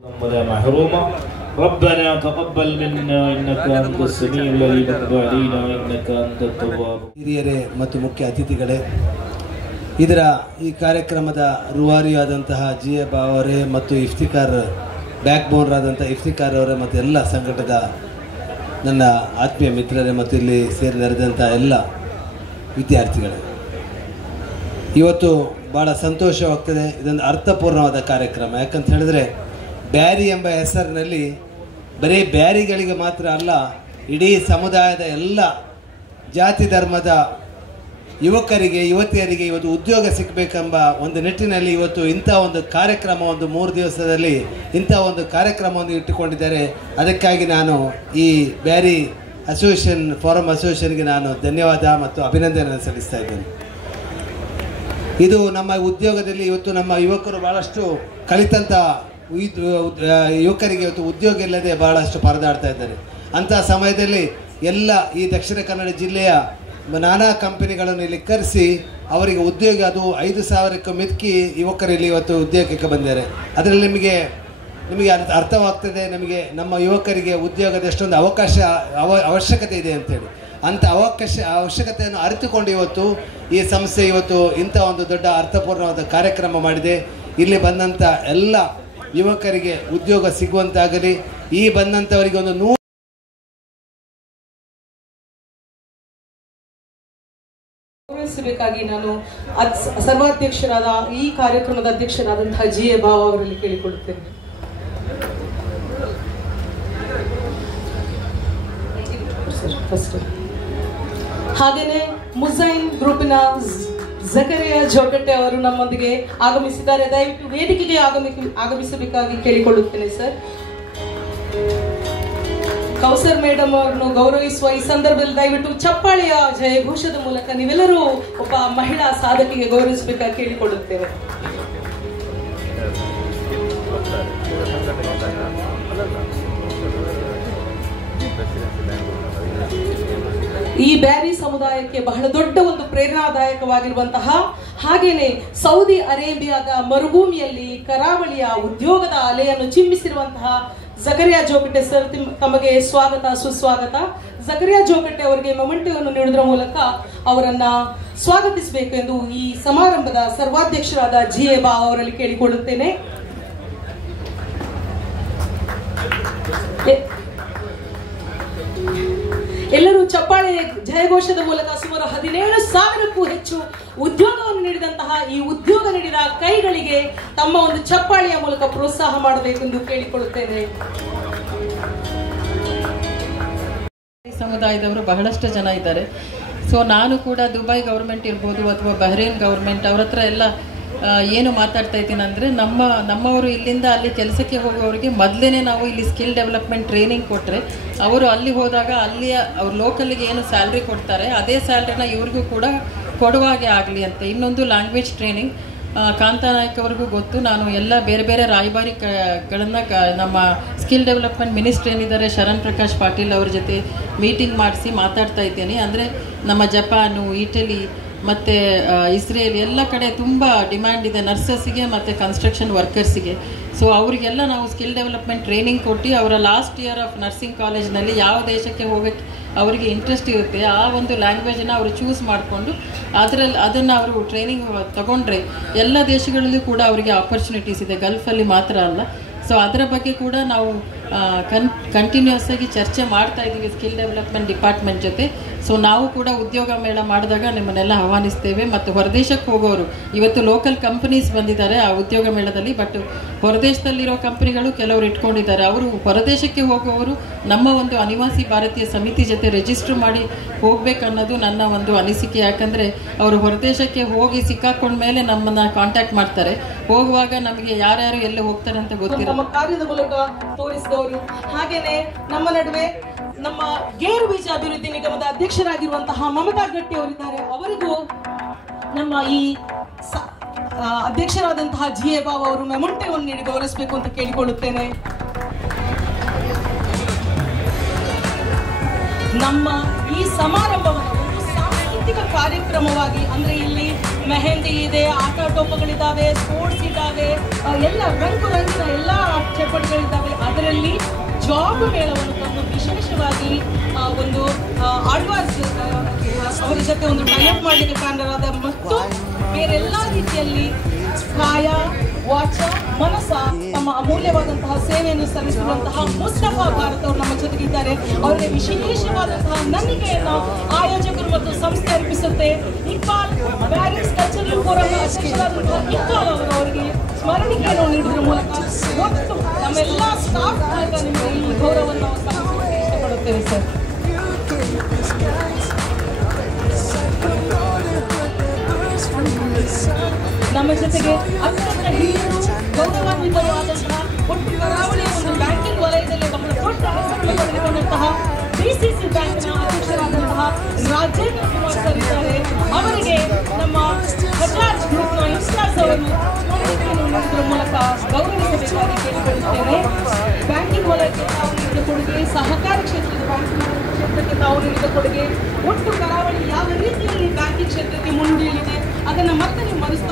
محرومة ربنا تقبل منا إنك أنت السميع العليم وتب علينا إنك أنت التواب. ಹಿರಿಯರೇ ಮತ್ತು ಮುಖ್ಯ ಅತಿಥಿಗಳೇ, ಇದರ ಈ ಕಾರ್ಯಕ್ರಮದ ರೂವಾರಿಯಾದಂತಹ ಜಿಎ ಬಾವರೇ ಮತ್ತು ಇಫ್ತಿಕಾರ್ ಬ್ಯಾಕ್ ಬೋನರಾದಂಥ ಇಫ್ತಿಕಾರ್ ಅವರೇ ಮತ್ತು ಎಲ್ಲ ಸಂಘಟದ ನನ್ನ ಆತ್ಮೀಯ ಮಿತ್ರರೇ ಮತ್ತು ಇಲ್ಲಿ ಸೇರಿ ನೆರೆದಂಥ ಎಲ್ಲ ವಿದ್ಯಾರ್ಥಿಗಳೇ, ಇವತ್ತು ಭಾಳ ಸಂತೋಷವಾಗ್ತದೆ. ಇದೊಂದು ಅರ್ಥಪೂರ್ಣವಾದ ಕಾರ್ಯಕ್ರಮ. ಯಾಕಂತ ಹೇಳಿದ್ರೆ ಬ್ಯಾರಿ ಎಂಬ ಹೆಸರಿನಲ್ಲಿ ಬರೀ ಬ್ಯಾರಿಗಳಿಗೆ ಮಾತ್ರ ಅಲ್ಲ, ಇಡೀ ಸಮುದಾಯದ ಎಲ್ಲ ಜಾತಿ ಧರ್ಮದ ಯುವಕರಿಗೆ ಯುವತಿಯರಿಗೆ ಇವತ್ತು ಉದ್ಯೋಗ ಸಿಗಬೇಕೆಂಬ ಒಂದು ನಿಟ್ಟಿನಲ್ಲಿ ಇವತ್ತು ಇಂಥ ಒಂದು ಕಾರ್ಯಕ್ರಮ, ಒಂದು 3 ದಿವಸದಲ್ಲಿ ಇಂಥ ಒಂದು ಕಾರ್ಯಕ್ರಮವನ್ನು ಇಟ್ಟುಕೊಂಡಿದ್ದಾರೆ. ಅದಕ್ಕಾಗಿ ನಾನು ಈ ಬ್ಯಾರಿ ಫೋರಮ್ ಅಸೋಸಿಯೇಷನ್ಗೆ ನಾನು ಧನ್ಯವಾದ ಮತ್ತು ಅಭಿನಂದನೆ ಸಲ್ಲಿಸ್ತಾ ಇದ್ದೇನೆ. ಇದು ನಮ್ಮ ಉದ್ಯೋಗದಲ್ಲಿ ಇವತ್ತು ನಮ್ಮ ಯುವಕರು ಭಾಳಷ್ಟು ಕಲಿತಂಥ ಯುವಕರಿಗೆ ಇವತ್ತು ಉದ್ಯೋಗ ಇಲ್ಲದೆ ಭಾಳಷ್ಟು ಪರದಾಡ್ತಾ ಇದ್ದಾರೆ. ಅಂಥ ಸಮಯದಲ್ಲಿ ಎಲ್ಲ ಈ ದಕ್ಷಿಣ ಕನ್ನಡ ಜಿಲ್ಲೆಯ ನಾನಾ ಕಂಪನಿಗಳನ್ನು ಇಲ್ಲಿ ಕರೆಸಿ ಅವರಿಗೆ ಉದ್ಯೋಗ, ಅದು 5,000ಕ್ಕೂ ಮಿಕ್ಕಿ ಯುವಕರು ಇಲ್ಲಿ ಇವತ್ತು ಉದ್ಯೋಗಕ್ಕೆ ಬಂದಿದ್ದಾರೆ. ಅದರಲ್ಲಿ ನಿಮಗೆ ಅರ್ಥವಾಗ್ತದೆ ನಮಗೆ ನಮ್ಮ ಯುವಕರಿಗೆ ಉದ್ಯೋಗದ ಎಷ್ಟೊಂದು ಅವಶ್ಯಕತೆ ಇದೆ ಅಂತೇಳಿ. ಅಂಥ ಅವಶ್ಯಕತೆಯನ್ನು ಅರಿತುಕೊಂಡು ಇವತ್ತು ಈ ಸಂಸ್ಥೆ ಇವತ್ತು ಇಂಥ ಒಂದು ದೊಡ್ಡ ಅರ್ಥಪೂರ್ಣವಾದ ಕಾರ್ಯಕ್ರಮ ಮಾಡಿದೆ. ಇಲ್ಲಿ ಬಂದಂಥ ಎಲ್ಲ ಯುವಕರಿಗೆ ಉದ್ಯೋಗ ಸಿಗುವಂತಾಗಲಿ. ಈ ಬಂದಂಥವರಿಗೆ ಒಂದು ಗೌರವಿಸಬೇಕಾಗಿ ನಾನು ಸರ್ವಾಧ್ಯಕ್ಷರಾದ ಈ ಕಾರ್ಯಕ್ರಮದ ಅಧ್ಯಕ್ಷರಾದಂತಹ ಜಿಎ ಬಾವ ಅವರಲ್ಲಿ ಕೇಳಿಕೊಳ್ಳುತ್ತೇನೆ. ಹಾಗೇನೆ ಮುಜೈನ್ ಗ್ರೂಪಿನ ಜಕರಿಯಾ ಜೋಕಟ್ಟೆ ಅವರು ನಮ್ಮೊಂದಿಗೆ ಆಗಮಿಸಿದ್ದಾರೆ. ದಯವಿಟ್ಟು ವೇದಿಕೆಗೆ ಆಗಮಿಸಬೇಕಾಗಿ ಕೇಳಿಕೊಳ್ಳುತ್ತೇನೆ ಸರ್. ಕೌಸರ್ ಮೇಡಮ್ ಅವರನ್ನು ಗೌರವಿಸುವ ಈ ಸಂದರ್ಭದಲ್ಲಿ ದಯವಿಟ್ಟು ಚಪ್ಪಾಳೆಯ ಜಯಘೋಷದ ಮೂಲಕ ನೀವೆಲ್ಲರೂ ಒಬ್ಬ ಮಹಿಳಾ ಸಾಧಕಿಗೆ ಗೌರವಿಸಬೇಕಾಗಿ ಕೇಳಿಕೊಳ್ಳುತ್ತೇವೆ. ಈ ಬ್ಯಾರಿ ಸಮುದಾಯಕ್ಕೆ ಬಹಳ ದೊಡ್ಡ ಒಂದು ಪ್ರೇರಣಾದಾಯಕವಾಗಿರುವಂತಹ, ಹಾಗೇನೆ ಸೌದಿ ಅರೇಬಿಯಾದ ಮರುಭೂಮಿಯಲ್ಲಿ ಕರಾವಳಿಯ ಉದ್ಯೋಗದ ಅಲೆಯನ್ನು ಚಿಮ್ಮಿಸಿರುವಂತಹ ಜಕರಿಯಾ ಜೋಕಟ್ಟೆ ಸರ್, ತಮಗೆ ಸ್ವಾಗತ ಸುಸ್ವಾಗತ. ಜಕರಿಯಾ ಜೋಕಟ್ಟೆ ಅವರಿಗೆ ಮೊಮೆಂಟೋವನ್ನು ನೀಡುವುದರ ಮೂಲಕ ಅವರನ್ನ ಸ್ವಾಗತಿಸಬೇಕು ಎಂದು ಈ ಸಮಾರಂಭದ ಸರ್ವಾಧ್ಯಕ್ಷರಾದ ಜಿಎ ಬಾ ಅವರಲ್ಲಿ ಕೇಳಿಕೊಳ್ಳುತ್ತೇನೆ. ಎಲ್ಲರೂ ಚಪ್ಪಾಳೆ ಜಯಘೋಷದ ಮೂಲಕ ಸುಮಾರು 17,000ಕ್ಕೂ ಹೆಚ್ಚು ಉದ್ಯೋಗವನ್ನು ನೀಡಿದಂತಹ ಈ ಉದ್ಯೋಗ ನೀಡಿದ ಕೈಗಳಿಗೆ ತಮ್ಮ ಒಂದು ಚಪ್ಪಾಳೆಯ ಮೂಲಕ ಪ್ರೋತ್ಸಾಹ ಮಾಡಬೇಕೆಂದು ಕೇಳಿಕೊಳ್ಳುತ್ತೇನೆ. ಸಮುದಾಯದವರು ಬಹಳಷ್ಟು ಜನ ಇದ್ದಾರೆ. ಸೊ ನಾನು ಕೂಡ ದುಬೈ ಗೌರ್ಮೆಂಟ್ ಇರ್ಬೋದು ಅಥವಾ ಬಹ್ರೇನ್ ಗೌರ್ಮೆಂಟ್ ಅವ್ರ ಹತ್ರ ಎಲ್ಲ ಏನು ಮಾತಾಡ್ತಾ ಇದ್ದೀನಿ ಅಂದರೆ, ನಮ್ಮವರು ಇಲ್ಲಿಂದ ಅಲ್ಲಿ ಕೆಲಸಕ್ಕೆ ಹೋಗೋರಿಗೆ ಮೊದಲೇ ನಾವು ಇಲ್ಲಿ ಸ್ಕಿಲ್ ಡೆವಲಪ್ಮೆಂಟ್ ಟ್ರೈನಿಂಗ್ ಕೊಟ್ಟರೆ ಅವರು ಅಲ್ಲಿ ಹೋದಾಗ ಅಲ್ಲಿಯ ಅವ್ರ ಲೋಕಲ್ಗೆ ಏನು ಸ್ಯಾಲ್ರಿ ಕೊಡ್ತಾರೆ ಅದೇ ಸ್ಯಾಲ್ರಿನ ಇವ್ರಿಗೂ ಕೂಡ ಕೊಡುವಾಗೆ ಆಗಲಿ ಅಂತ. ಇನ್ನೊಂದು ಲ್ಯಾಂಗ್ವೇಜ್ ಟ್ರೈನಿಂಗ್ ಕಾಂತಾನಾಯ್ಕ ಅವ್ರಿಗೂ ಗೊತ್ತು. ನಾನು ಎಲ್ಲ ಬೇರೆ ಬೇರೆ ರಾಯಭಾರಿಗಳನ್ನು ನಮ್ಮ ಸ್ಕಿಲ್ ಡೆವಲಪ್ಮೆಂಟ್ ಮಿನಿಸ್ಟ್ರ್ ಏನಿದ್ದಾರೆ ಶರಣ್ ಪ್ರಕಾಶ್ ಪಾಟೀಲ್ ಅವ್ರ ಜೊತೆ ಮೀಟಿಂಗ್ ಮಾಡಿಸಿ ಮಾತಾಡ್ತಾ ಇದ್ದೇನೆ. ಅಂದರೆ ನಮ್ಮ ಜಪಾನು, ಇಟಲಿ ಮತ್ತು ಇಸ್ರೇಲ್ ಎಲ್ಲ ಕಡೆ ತುಂಬ ಡಿಮ್ಯಾಂಡ್ ಇದೆ ನರ್ಸಸ್ಸಿಗೆ ಮತ್ತು ಕನ್ಸ್ಟ್ರಕ್ಷನ್ ವರ್ಕರ್ಸಿಗೆ. ಸೊ ಅವರಿಗೆಲ್ಲ ನಾವು ಸ್ಕಿಲ್ ಡೆವಲಪ್ಮೆಂಟ್ ಟ್ರೈನಿಂಗ್ ಕೊಟ್ಟು ಅವರ ಲಾಸ್ಟ್ ಇಯರ್ ಆಫ್ ನರ್ಸಿಂಗ್ ಕಾಲೇಜ್ನಲ್ಲಿ ಯಾವ ದೇಶಕ್ಕೆ ಹೋಗೋಕ್ಕೆ ಅವರಿಗೆ ಇಂಟ್ರೆಸ್ಟ್ ಇರುತ್ತೆ ಆ ಒಂದು ಲ್ಯಾಂಗ್ವೇಜನ್ನು ಅವರು ಚೂಸ್ ಮಾಡಿಕೊಂಡು ಅದನ್ನು ಅವರು ಟ್ರೈನಿಂಗ್ ತಗೊಂಡ್ರೆ ಎಲ್ಲ ದೇಶಗಳಲ್ಲೂ ಕೂಡ ಅವರಿಗೆ ಆಪರ್ಚುನಿಟೀಸ್ ಇದೆ, ಗಲ್ಫಲ್ಲಿ ಮಾತ್ರ ಅಲ್ಲ. ಸೊ ಅದರ ಬಗ್ಗೆ ಕೂಡ ನಾವು ಕಂಟಿನ್ಯೂಸ್ ಆಗಿ ಚರ್ಚೆ ಮಾಡ್ತಾ ಇದ್ದೀವಿ ಸ್ಕಿಲ್ ಡೆವಲಪ್ಮೆಂಟ್ ಡಿಪಾರ್ಟ್ಮೆಂಟ್ ಜೊತೆ. ಸೊ ನಾವು ಕೂಡ ಉದ್ಯೋಗ ಮೇಳ ಮಾಡಿದಾಗ ನಿಮ್ಮನ್ನೆಲ್ಲ ಆಹ್ವಾನಿಸ್ತೇವೆ. ಮತ್ತು ಹೊರದೇಶಕ್ಕೆ ಹೋಗೋರು, ಇವತ್ತು ಲೋಕಲ್ ಕಂಪನೀಸ್ ಬಂದಿದ್ದಾರೆ ಆ ಉದ್ಯೋಗ ಮೇಳದಲ್ಲಿ, ಬಟ್ ಹೊರದೇಶದಲ್ಲಿರೋ ಕಂಪನಿಗಳು ಕೆಲವರು ಇಟ್ಕೊಂಡಿದ್ದಾರೆ. ಅವರು ಹೊರದೇಶಕ್ಕೆ ಹೋಗುವವರು ನಮ್ಮ ಒಂದು ಅನಿವಾಸಿ ಭಾರತೀಯ ಸಮಿತಿ ಜೊತೆ ರಿಜಿಸ್ಟರ್ ಮಾಡಿ ಹೋಗ್ಬೇಕನ್ನೋದು ನನ್ನ ಒಂದು ಅನಿಸಿಕೆ. ಯಾಕಂದರೆ ಅವರು ಹೊರದೇಶಕ್ಕೆ ಹೋಗಿ ಸಿಕ್ಕಾಕೊಂಡ್ಮೇಲೆ ನಮ್ಮನ್ನು ಕಾಂಟ್ಯಾಕ್ಟ್ ಮಾಡ್ತಾರೆ. ಹೋಗುವಾಗ ನಮಗೆ ಯಾರ್ಯಾರು ಎಲ್ಲ ಹೋಗ್ತಾರೆ ಅಂತ ಗೊತ್ತಿಲ್ಲ. ನಮ್ಮ ಕಾರ್ಯದ ಮೂಲಕ ತೋರಿಸಿದವರು. ಹಾಗೇನೆ ನಮ್ಮ ನಡುವೆ ನಮ್ಮ ಗೇರು ಬೀಜ ಅಭಿವೃದ್ಧಿ ನಿಗಮದ ಅಧ್ಯಕ್ಷರಾಗಿರುವಂತಹ ಮಮತಾ ಗಟ್ಟಿ ಅವರಿದ್ದಾರೆ. ಅವರಿಗೂ ನಮ್ಮ ಈ ಅಧ್ಯಕ್ಷರಾದಂತಹ ಜಿಎ ಬಾವ ಅವರು ಮೆಮೊಂಟೋವನ್ನು ನೀಡಿ ಗೌರವಿಸಬೇಕು ಅಂತ ಕೇಳಿಕೊಳ್ಳುತ್ತೇನೆ. ನಮ್ಮ ಈ ಸಮಾರಂಭವನ್ನು ಒಂದು ಸಾಂಸ್ಕೃತಿಕ ಕಾರ್ಯಕ್ರಮವಾಗಿ, ಅಂದ್ರೆ ಇಲ್ಲಿ ಮೆಹಂದಿ ಇದೆ, ಆಟ ಟೋಪಗಳಿದ್ದಾವೆ, ಸ್ಪೋರ್ಟ್ಸ್ ಇದ್ದಾವೆ, ಎಲ್ಲ ರಂಗು ರಂಗಿನ ಎಲ್ಲ ಸೇರ್ಪಡೆಗಳಿದ್ದಾವೆ. ಅದರಲ್ಲಿ ಜಾಬ್ ಮೇಳವನ್ನು ತಂದು ವಿಶೇಷವಾಗಿ ಒಂದು ಆಳ್ವಾಸ್ ಅವರ ಜೊತೆ ಒಂದು ಟೈಅಪ್ ಮಾಡಲಿಕ್ಕೆ ಕಾರಣರಾದ ಮತ್ತು ಬೇರೆಲ್ಲ ರೀತಿಯಲ್ಲಿ ಕಾಯ ವಾಚ ಮನಸ ತಮ್ಮ ಅಮೂಲ್ಯವಾದಂತಹ ಸೇವೆಯನ್ನು ಸಲ್ಲಿಸಿರುವಂತಹ ಮುಸ್ತಫಾ ಭಾರತ್ ಅವರು ನಮ್ಮ ಜೊತೆಗಿದ್ದಾರೆ. ಅವರಿಗೆ ವಿಶೇಷವಾದಂತಹ ನನ್ನಿಗೆಯನ್ನು ಆಯೋಜಕರು ಮತ್ತು ಸಂಸ್ಥೆ ಅರ್ಪಿಸುತ್ತೆ. ಇಕ್ಬಾಲ್ ಪ್ಯಾರಿಸ್ ಕಲ್ಚರಲ್ ಫೋರಂ ಅಧ್ಯಕ್ಷರಾದಂತಹ ಇಕ್ಬಾಲ್ ಅವರು ಅವರಿಗೆ ಸ್ಮರಣಿಕೆಯನ್ನು ನೀಡುವುದರ ಮೂಲಕ ಒಟ್ಟು ನಮ್ಮೆಲ್ಲ ಸ್ಟಾಫ್ ಮೂಲಕ ನಿಮಗೆ ಈ ಗೌರವವನ್ನು ಸಲ್ಲಿಸಲಿಕ್ಕೆ ಇಷ್ಟಪಡುತ್ತೇವೆ ಸರ್. ನಮ್ಮ ಜೊತೆಗೆ ಅತ್ಯಂತ ಹಿರಿಯರು ಗೌರವಾನ್ವಿತವಾದಂತಹ ಒಟ್ಟು ಕರಾವಳಿಯ ಒಂದು ಬ್ಯಾಂಕಿಂಗ್ ವಲಯದಲ್ಲಿ ಬಹಳ ದೊಡ್ಡ ಹೆಸರನ್ನು ಪಡೆದುಕೊಂಡಂತಹ ಬಿಸಿಸಿ ಬ್ಯಾಂಕ್ನ ಅಧ್ಯಕ್ಷರಾದಂತಹ ರಾಜೇಂದ್ರ ಕುಮಾರ್ ಸರ್ ಇದ್ದಾರೆ. ಅವರಿಗೆ ನಮ್ಮ ಬಜಾಜ್ ಗ್ರೂಪ್ನ ಇನ್ಚಾರ್ಜ್ ಅವರು ಸ್ಮರಣಿಕೆಯನ್ನು ನೀಡುವುದರ ಮೂಲಕ ಗೌರವಿಸಬೇಕಾಗಿ ಕೇಳಿಕೊಳ್ಳುತ್ತೇನೆ. ಬ್ಯಾಂಕಿಂಗ್ ವಲಯಕ್ಕೆ ತಾವು ನೀಡಿದ ಕೊಡುಗೆ, ಸಹಕಾರ ಕ್ಷೇತ್ರದ ಬ್ಯಾಂಕಿಂಗ್ ಕ್ಷೇತ್ರಕ್ಕೆ ತಾವು ನೀಡಿದ ಕೊಡುಗೆ, ಒಟ್ಟು ಕರಾವಳಿ ಯಾವ ರೀತಿಯಲ್ಲಿ ಬ್ಯಾಂಕಿಂಗ್ ಕ್ಷೇತ್ರಕ್ಕೆ ಮುನ್ನಡೆಯಲಿದೆ ಅದನ್ನು ಮತ್ತೆ ನೀವು ಮನಸ್ಸು